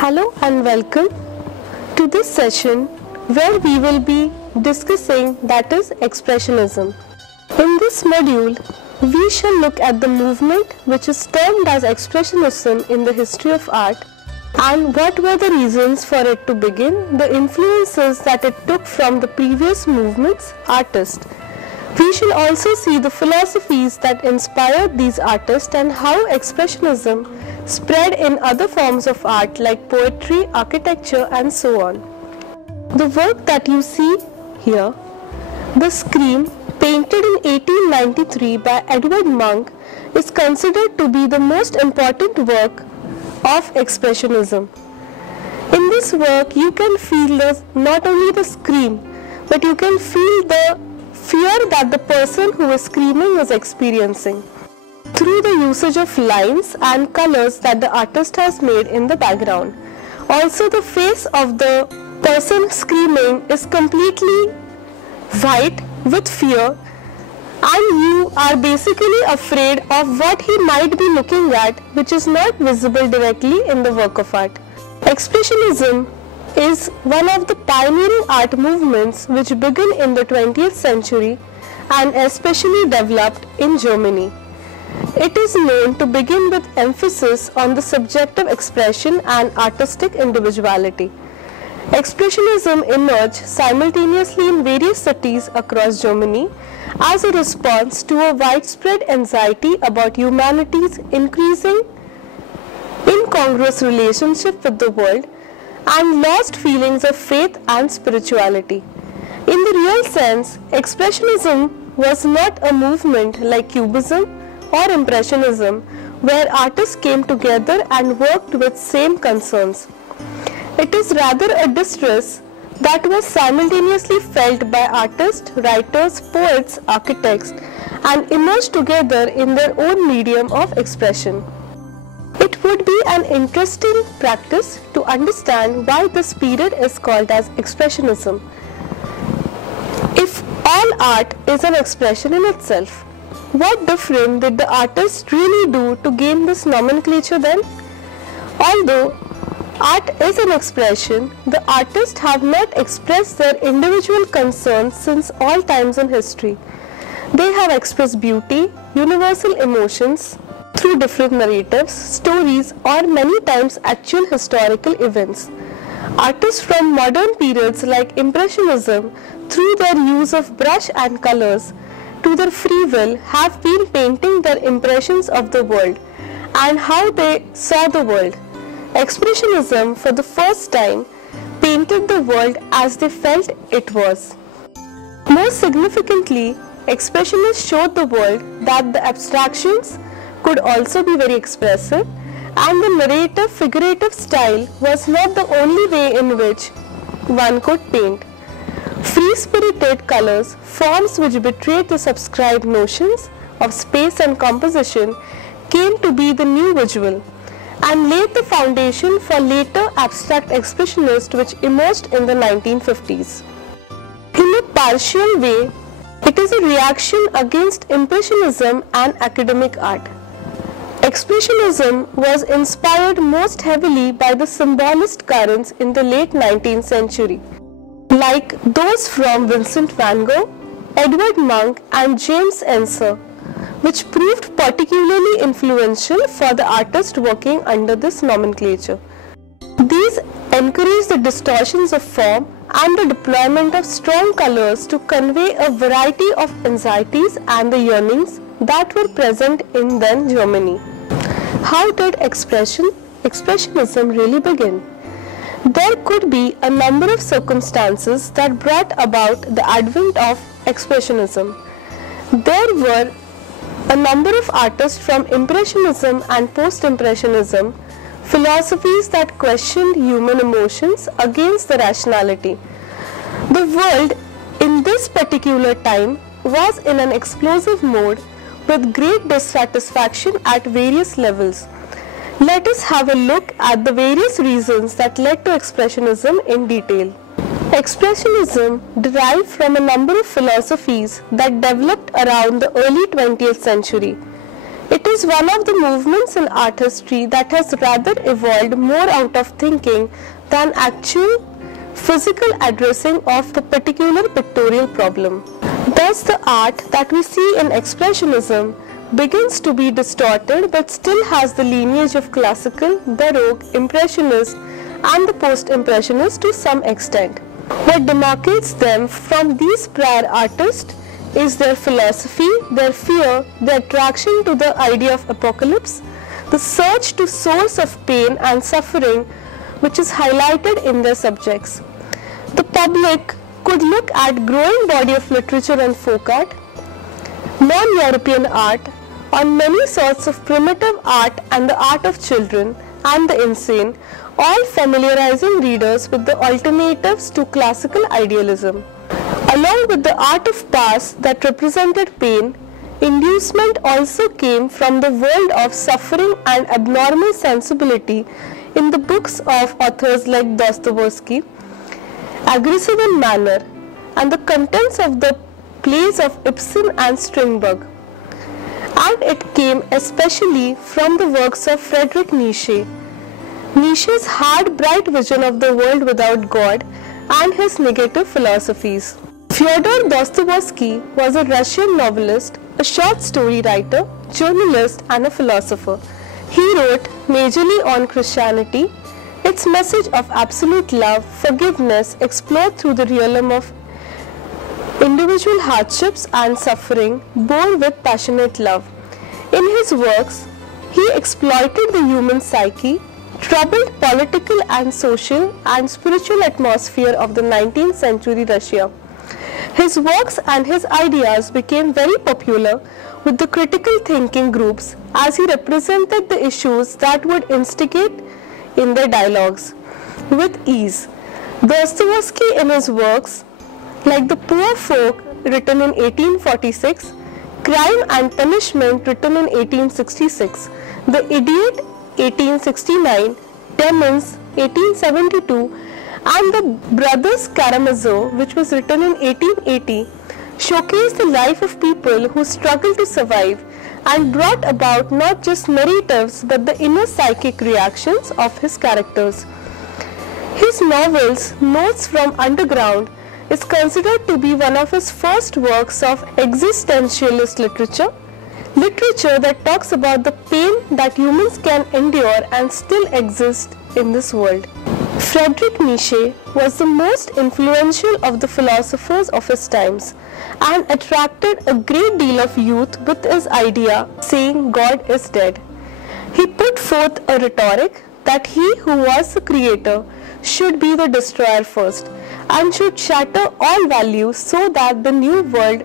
Hello and welcome to this session where we will be discussing that is Expressionism. In this module, we shall look at the movement which is termed as Expressionism in the history of art and what were the reasons for it to begin, the influences that it took from the previous movements, artists. We shall also see the philosophies that inspired these artists and how Expressionism spread in other forms of art like poetry, architecture and so on. The work that you see here, The Scream, painted in 1893 by Edward Munch, is considered to be the most important work of Expressionism. In this work, you can feel not only the scream, but you can feel the fear that the person who is screaming is experiencing through the usage of lines and colors that the artist has made in the background. Also, the face of the person screaming is completely white with fear, and you are basically afraid of what he might be looking at, which is not visible directly in the work of art. Expressionism is one of the pioneering art movements which began in the 20th century and especially developed in Germany. It is known to begin with emphasis on the subjective expression and artistic individuality. Expressionism emerged simultaneously in various cities across Germany as a response to a widespread anxiety about humanity's increasing incongruous relationship with the world and lost feelings of faith and spirituality. In the real sense, Expressionism was not a movement like Cubism or Impressionism, where artists came together and worked with same concerns. It is rather a distress that was simultaneously felt by artists, writers, poets, architects, and emerged together in their own medium of expression. It would be an interesting practice to understand why this period is called as Expressionism. If all art is an expression in itself, what different did the artist really do to gain this nomenclature then? Although art is an expression, the artists have not expressed their individual concerns since all times in history. They have expressed beauty, universal emotions through different narratives, stories, or many times actual historical events. Artists from modern periods like Impressionism, through their use of brush and colors, to their free will, have been painting their impressions of the world and how they saw the world. Expressionism, for the first time, painted the world as they felt it was. Most significantly, Expressionists showed the world that the abstractions could also be very expressive, and the narrative figurative style was not the only way in which one could paint. Free-spirited colors, forms which betrayed the subscribed notions of space and composition, came to be the new visual and laid the foundation for later abstract expressionists which emerged in the 1950s. In a partial way, it is a reaction against Impressionism and academic art. Expressionism was inspired most heavily by the symbolist currents in the late 19th century, like those from Vincent van Gogh, Edward Munch and James Ensor, which proved particularly influential for the artists working under this nomenclature. These encouraged the distortions of form and the deployment of strong colors to convey a variety of anxieties and the yearnings that were present in then Germany. How did Expressionism really begin? There could be a number of circumstances that brought about the advent of Expressionism. There were a number of artists from Impressionism and Post-Impressionism, philosophies that questioned human emotions against the rationality. The world in this particular time was in an explosive mode with great dissatisfaction at various levels. Let us have a look at the various reasons that led to Expressionism in detail. Expressionism derived from a number of philosophies that developed around the early 20th century. It is one of the movements in art history that has rather evolved more out of thinking than actual physical addressing of the particular pictorial problem. Thus, the art that we see in Expressionism begins to be distorted but still has the lineage of classical, Baroque, Impressionist and the Post-Impressionist to some extent. What demarcates them from these prior artists is their philosophy, their fear, their attraction to the idea of apocalypse, the search to source of pain and suffering which is highlighted in their subjects. The public could look at growing body of literature and folk art, non-European art, on many sorts of primitive art and the art of children and the insane, all familiarizing readers with the alternatives to classical idealism. Along with the art of past that represented pain, inducement also came from the world of suffering and abnormal sensibility in the books of authors like Dostoevsky, aggressive in manner, and the contents of the plays of Ibsen and Strindberg. And it came especially from the works of Friedrich Nietzsche. Nietzsche's hard, bright vision of the world without God and his negative philosophies. Fyodor Dostoevsky was a Russian novelist, a short story writer, journalist and a philosopher. He wrote majorly on Christianity. Its message of absolute love, forgiveness explored through the realm of individual hardships and suffering borne with passionate love. In his works, he exploited the human psyche, troubled political and social and spiritual atmosphere of the 19th century Russia. His works and his ideas became very popular with the critical thinking groups as he represented the issues that would instigate in their dialogues with ease. Dostoevsky in his works like The Poor Folk written in 1846, Crime and Punishment written in 1866, The Idiot 1869, Demons 1872 and The Brothers Karamazov, which was written in 1880, showcased the life of people who struggled to survive and brought about not just narratives but the inner psychic reactions of his characters. His novels, Notes from Underground, is considered to be one of his first works of existentialist literature that talks about the pain that humans can endure and still exist in this world. Friedrich Nietzsche was the most influential of the philosophers of his times and attracted a great deal of youth with his idea saying God is dead. He put forth a rhetoric that he who was the creator should be the destroyer first and should shatter all values so that the new world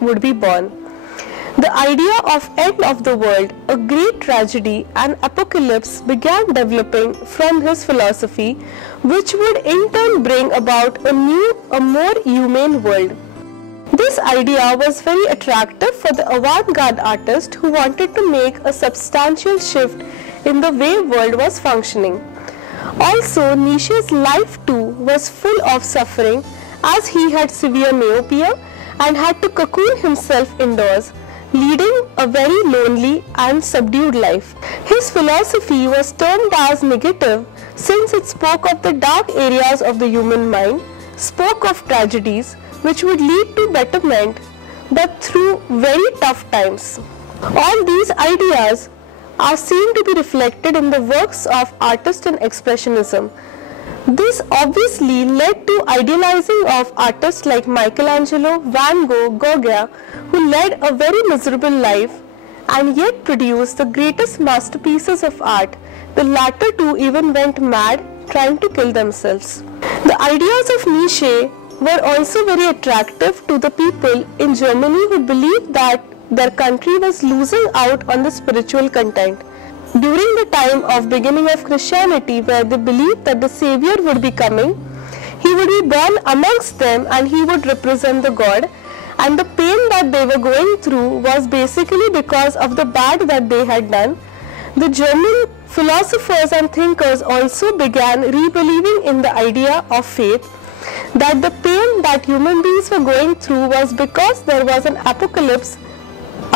would be born. The idea of end of the world, a great tragedy and apocalypse began developing from his philosophy, which would in turn bring about a more humane world. This idea was very attractive for the avant-garde artist who wanted to make a substantial shift in the way world was functioning. Also, Nietzsche's life too was full of suffering as he had severe myopia and had to cocoon himself indoors, leading a very lonely and subdued life. His philosophy was termed as negative since it spoke of the dark areas of the human mind, spoke of tragedies which would lead to betterment but through very tough times. All these ideas are seen to be reflected in the works of artists in Expressionism. This obviously led to idealizing of artists like Michelangelo, Van Gogh, Gauguin, who led a very miserable life and yet produced the greatest masterpieces of art. The latter two even went mad trying to kill themselves. The ideas of Nietzsche were also very attractive to the people in Germany who believed that their country was losing out on the spiritual content. During the time of beginning of Christianity, where they believed that the Savior would be coming, he would be born amongst them and he would represent the God, and the pain that they were going through was basically because of the bad that they had done. The German philosophers and thinkers also began rebelieving in the idea of faith, that the pain that human beings were going through was because there was an apocalypse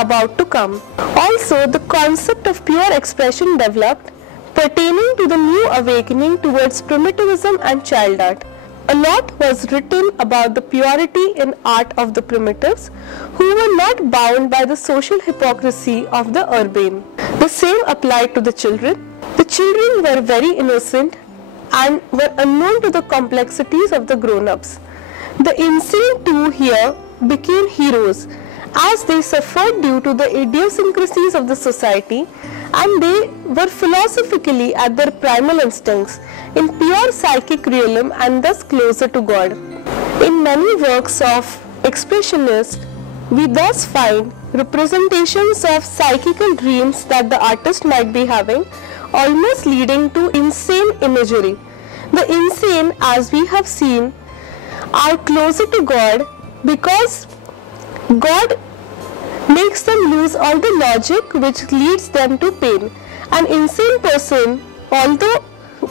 about to come. Also, the concept of pure expression developed, pertaining to the new awakening towards primitivism and child art. A lot was written about the purity in art of the primitives, who were not bound by the social hypocrisy of the urbane. The same applied to the children. The children were very innocent and were unknown to the complexities of the grown-ups. The insane too here became heroes, as they suffered due to the idiosyncrasies of the society, and they were philosophically at their primal instincts, in pure psychic realm and thus closer to God. In many works of expressionists, we thus find representations of psychical dreams that the artist might be having, almost leading to insane imagery. The insane, as we have seen, are closer to God because God makes them lose all the logic which leads them to pain. An insane person, although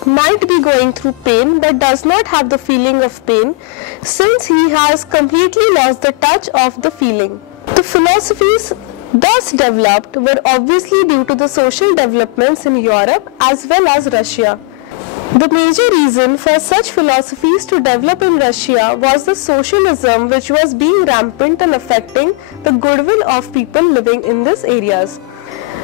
might be going through pain but does not have the feeling of pain, since he has completely lost the touch of the feeling. The philosophies thus developed were obviously due to the social developments in Europe as well as Russia. The major reason for such philosophies to develop in Russia was the socialism which was being rampant and affecting the goodwill of people living in these areas.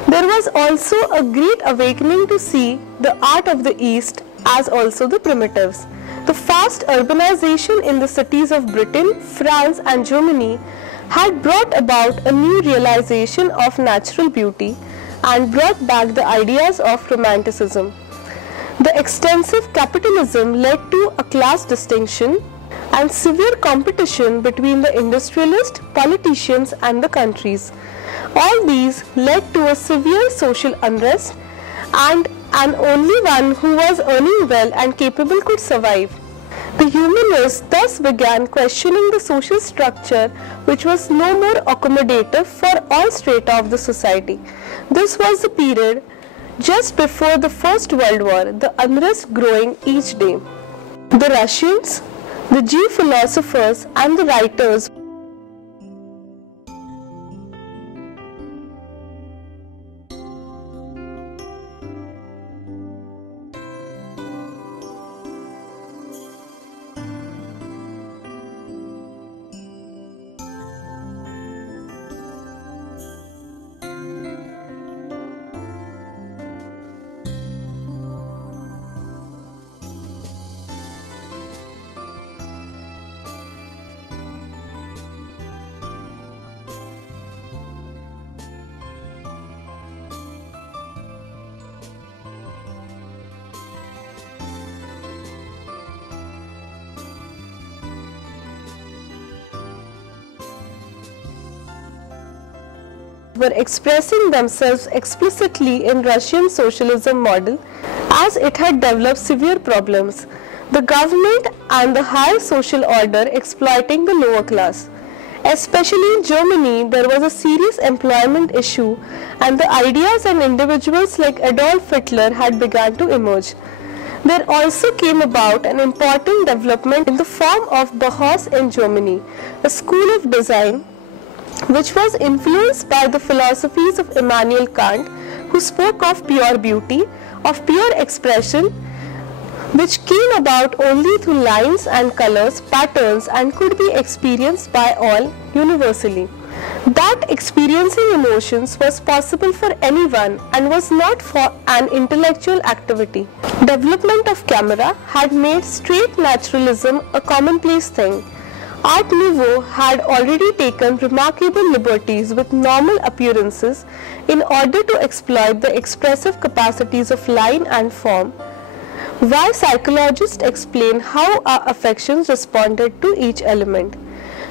There was also a great awakening to see the art of the East as also the primitives. The fast urbanization in the cities of Britain, France and Germany had brought about a new realization of natural beauty and brought back the ideas of romanticism. The extensive capitalism led to a class distinction and severe competition between the industrialists, politicians and the countries. All these led to a severe social unrest, and only one who was earning well and capable could survive. The humanists thus began questioning the social structure, which was no more accommodative for all strata of the society. This was the period just before the First World War, the unrest growing each day. The Russians, the Jew philosophers and the writers were expressing themselves explicitly in Russian socialism model, as it had developed severe problems. The government and the higher social order exploiting the lower class. Especially in Germany, there was a serious employment issue, and the ideas and individuals like Adolf Hitler had begun to emerge. There also came about an important development in the form of Bauhaus in Germany, a school of design which was influenced by the philosophies of Immanuel Kant, who spoke of pure beauty, of pure expression, which came about only through lines and colors, patterns, and could be experienced by all universally. That experiencing emotions was possible for anyone and was not for an intellectual activity. Development of camera had made straight naturalism a commonplace thing. Art Nouveau had already taken remarkable liberties with normal appearances in order to exploit the expressive capacities of line and form, while psychologists explain how our affections responded to each element.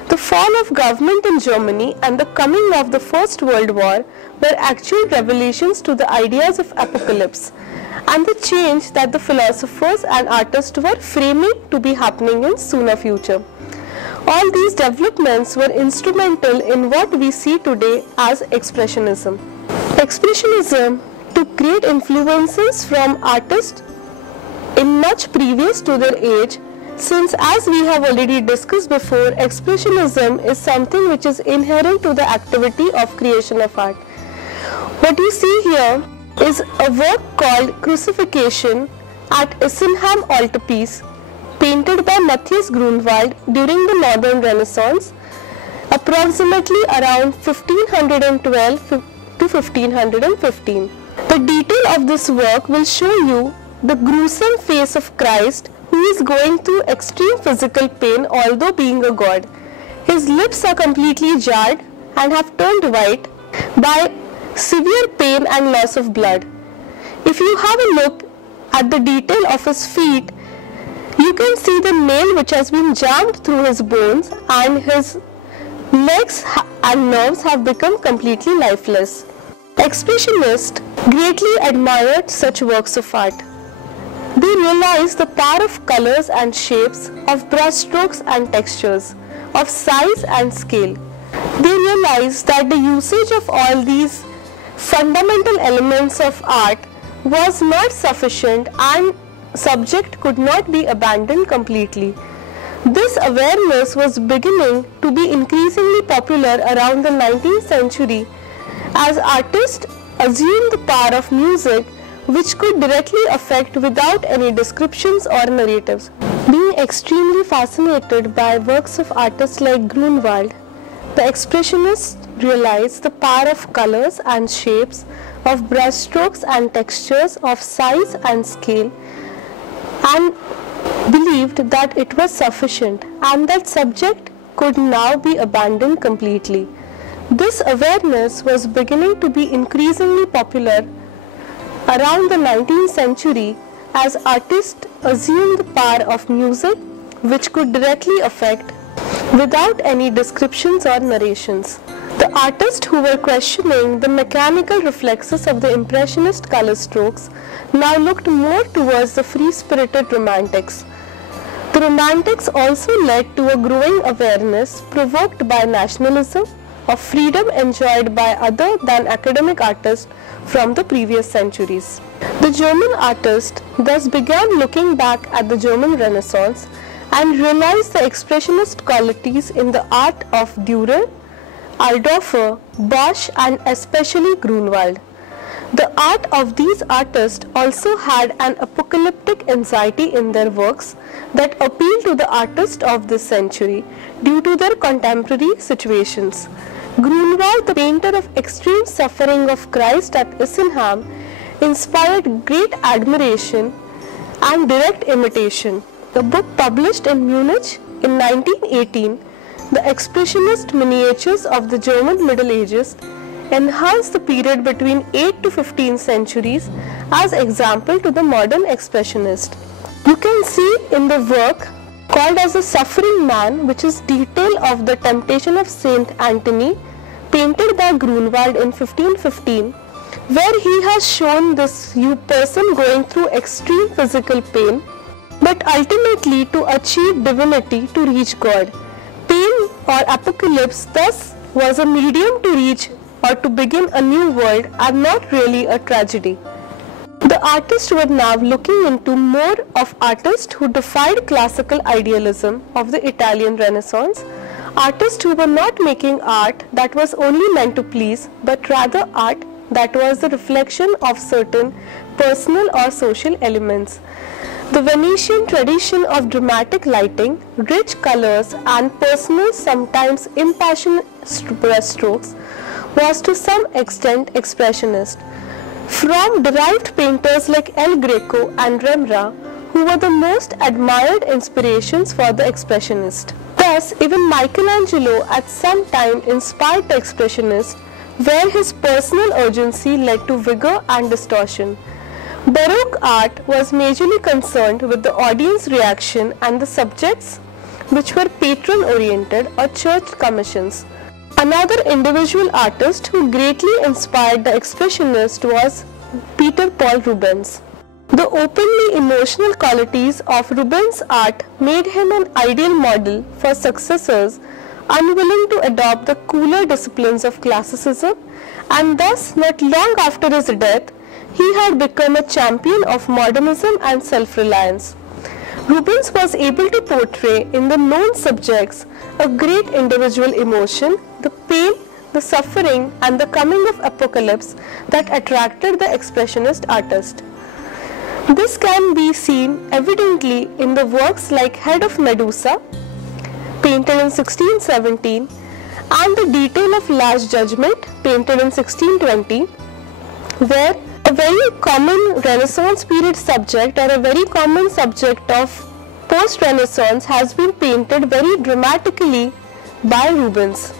The fall of government in Germany and the coming of the First World War were actual revelations to the ideas of apocalypse and the change that the philosophers and artists were framing to be happening in sooner future. All these developments were instrumental in what we see today as Expressionism. Expressionism took great influences from artists in much previous to their age, Since, as we have already discussed before, expressionism is something which is inherent to the activity of creation of art. What you see here is a work called Crucifixion at Isenham Altarpiece, painted by Matthias Grunewald during the Northern Renaissance, approximately around 1512 to 1515. The detail of this work will show you the gruesome face of Christ, who is going through extreme physical pain although being a god. His lips are completely jarred and have turned white by severe pain and loss of blood. If you have a look at the detail of his feet, you can see the nail which has been jammed through his bones, and his legs and nerves have become completely lifeless. Expressionists greatly admired such works of art. They realized the power of colors and shapes, of brushstrokes and textures, of size and scale. They realized that the usage of all these fundamental elements of art was not sufficient and subject could not be abandoned completely. This awareness was beginning to be increasingly popular around the 19th century as artists assumed the power of music, which could directly affect without any descriptions or narratives. Being extremely fascinated by works of artists like Grunewald, the expressionists realized the power of colors and shapes, of brushstrokes and textures, of size and scale, and believed that it was sufficient and that subject could now be abandoned completely. This awareness was beginning to be increasingly popular around the 19th century as artists assumed the power of music, which could directly affect without any descriptions or narrations. The artists who were questioning the mechanical reflexes of the Impressionist color strokes now looked more towards the free-spirited Romantics. The Romantics also led to a growing awareness provoked by nationalism of freedom enjoyed by other than academic artists from the previous centuries. The German artists thus began looking back at the German Renaissance and realized the expressionist qualities in the art of Dürer, Aldorfer, Bosch and especially Grunewald. The art of these artists also had an apocalyptic anxiety in their works that appealed to the artists of this century due to their contemporary situations. Grunewald, the painter of extreme suffering of Christ at Isenham, inspired great admiration and direct imitation. The book published in Munich in 1918, The Expressionist Miniatures of the German Middle Ages, enhanced the period between 8 to 15 centuries as example to the modern expressionist. You can see in the work called as The Suffering Man, which is detail of the temptation of Saint Anthony, painted by Grunewald in 1515, where he has shown this person going through extreme physical pain, but ultimately to achieve divinity, to reach God. Pain or apocalypse thus was a medium to reach or to begin a new world and not really a tragedy. The artists were now looking into more of artists who defied classical idealism of the Italian Renaissance, artists who were not making art that was only meant to please, but rather art that was the reflection of certain personal or social elements. The Venetian tradition of dramatic lighting, rich colors and personal, sometimes impassioned brushstrokes was to some extent expressionist. From derived painters like El Greco and Rembrandt, who were the most admired inspirations for the expressionist. Thus, even Michelangelo at some time inspired the expressionist, where his personal urgency led to vigor and distortion. Baroque art was majorly concerned with the audience reaction and the subjects, which were patron-oriented or church commissions. Another individual artist who greatly inspired the expressionist was Peter Paul Rubens. The openly emotional qualities of Rubens' art made him an ideal model for successors unwilling to adopt the cooler disciplines of classicism, and thus not long after his death he had become a champion of modernism and self-reliance. Rubens was able to portray in the known subjects a great individual emotion, the pain, the suffering and the coming of apocalypse that attracted the expressionist artist. This can be seen evidently in the works like Head of Medusa, painted in 1617, and The Detail of Last Judgment, painted in 1620, where a very common Renaissance period subject or a very common subject of post-Renaissance has been painted very dramatically by Rubens.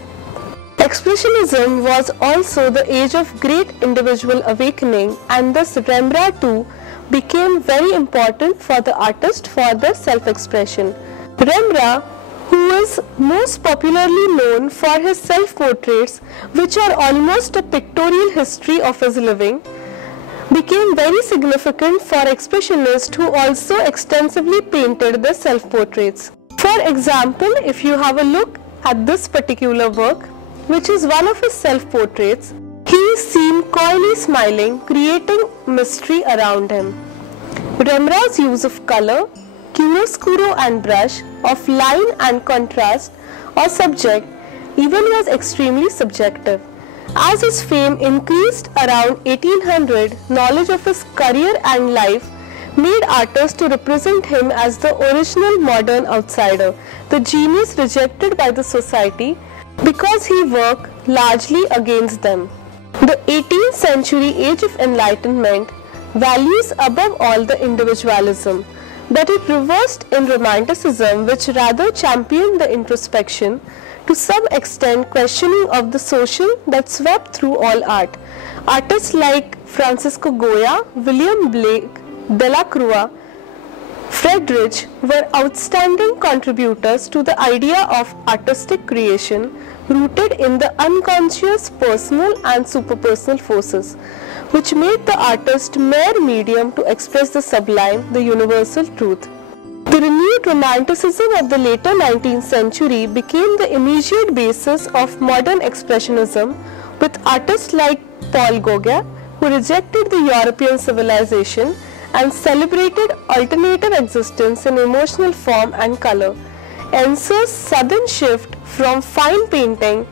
Expressionism was also the age of great individual awakening, and thus Rembrandt too became very important for the artist for the self-expression. Rembrandt, who is most popularly known for his self-portraits, which are almost a pictorial history of his living, became very significant for expressionists who also extensively painted the self-portraits. For example, if you have a look at this particular work, which is one of his self-portraits, he is seen coyly smiling, creating mystery around him. Rembrandt's use of color, chiaroscuro and brush, of line and contrast or subject even was extremely subjective. As his fame increased around 1800, knowledge of his career and life made artists to represent him as the original modern outsider, the genius rejected by the society because he worked largely against them. The 18th century age of enlightenment values above all the individualism, but it reversed in Romanticism, which rather championed the introspection, to some extent questioning of the social that swept through all art. Artists like Francisco Goya, William Blake, Delacroix, Friedrich were outstanding contributors to the idea of artistic creation rooted in the unconscious personal and superpersonal forces, which made the artist mere medium to express the sublime, the universal truth. The renewed romanticism of the later 19th century became the immediate basis of modern expressionism, with artists like Paul Gauguin, who rejected the European civilization and celebrated alternative existence in emotional form and color. Ensar's sudden shift from fine painting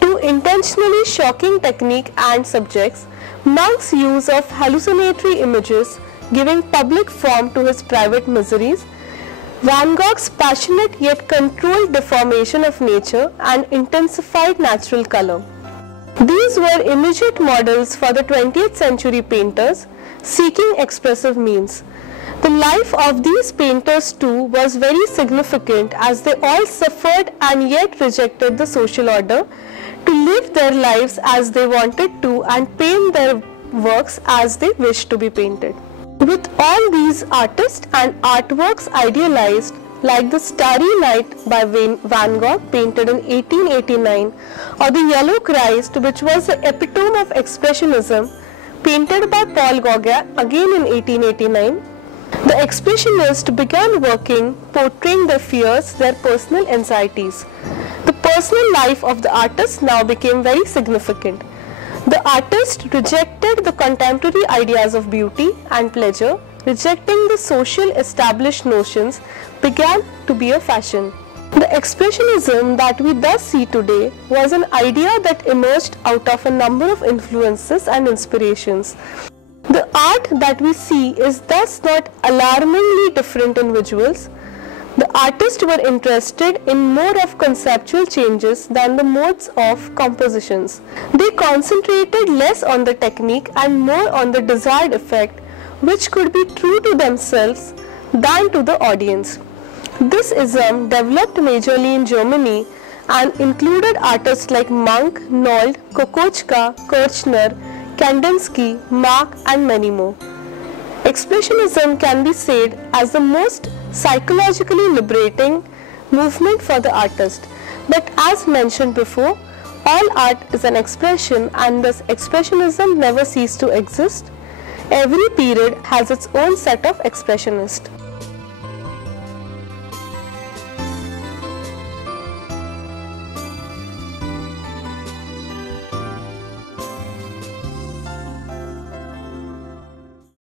to intentionally shocking technique and subjects, Munch's use of hallucinatory images giving public form to his private miseries, Van Gogh's passionate yet controlled deformation of nature and intensified natural color. These were immediate models for the 20th century painters seeking expressive means. The life of these painters too was very significant, as they all suffered and yet rejected the social order to live their lives as they wanted to and paint their works as they wished to be painted. With all these artists and artworks idealized, like the Starry Night by Van Gogh, painted in 1889, or the Yellow Christ, which was the epitome of expressionism, painted by Paul Gauguin again in 1889, the expressionists began working, portraying their fears, their personal anxieties. The personal life of the artist now became very significant. The artist rejected the contemporary ideas of beauty and pleasure, rejecting the social established notions began to be a fashion. The expressionism that we thus see today was an idea that emerged out of a number of influences and inspirations. The art that we see is thus not alarmingly different in visuals. The artists were interested in more of conceptual changes than the modes of compositions. They concentrated less on the technique and more on the desired effect, which could be true to themselves than to the audience. This ism developed majorly in Germany and included artists like Munch, Nold, Kokoschka, Kirchner, Kandinsky, Mark and many more. Expressionism can be said as the most psychologically liberating movement for the artist, but as mentioned before, all art is an expression and thus expressionism never ceased to exist. Every period has its own set of expressionists.